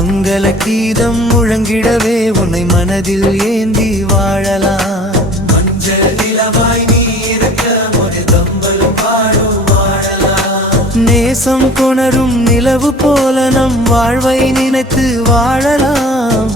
கீதம் முழங்கிடவே உன்னை மனதில் ஏந்தி வாழலாம். மஞ்சள் நிலவாய் நீ இருக்க ஒரு தம்பலும் பாடும் வாழலாம். நேசம் கொணரும் நிலவு போல நம் வாழ்வை நினைத்து வாழலாம்.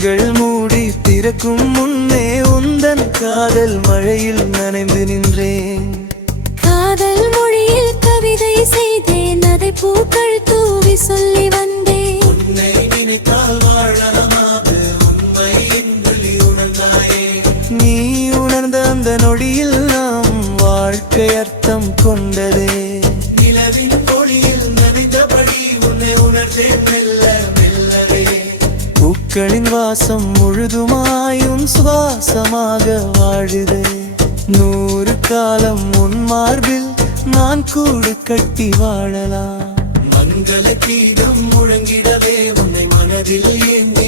கண்கள் மூடி திறக்கும் முன்னே உந்தன் காதல் மழையில் நனைந்து நின்றேன். காதல் மொழியில் கவிதை செய்தேன் அதை பூக்கள் தூவி சொல்லி வந்தேன். உன்னை நினைத்தால் வாழலாமாது உண்மை என்பதை உணர்ந்தாயே. நீ உணர்ந்த அந்த நொடியில் நாம் வாழ்க்கை அர்த்தம் கொண்டதே. நிலவின் ஒளியில் நனைந்தபடி உன்னை உணர்ந்தேன் மெல்ல பூக்களின் வாசம் முழுதுமாயும் சுவாசமாக வாழுதே. நூறு காலம் உன் மார்பில் நான் கூடு கட்டி வாழலாம். மங்கள கீதம் முழங்கிடவே உன்னை மனதில் ஏந்தி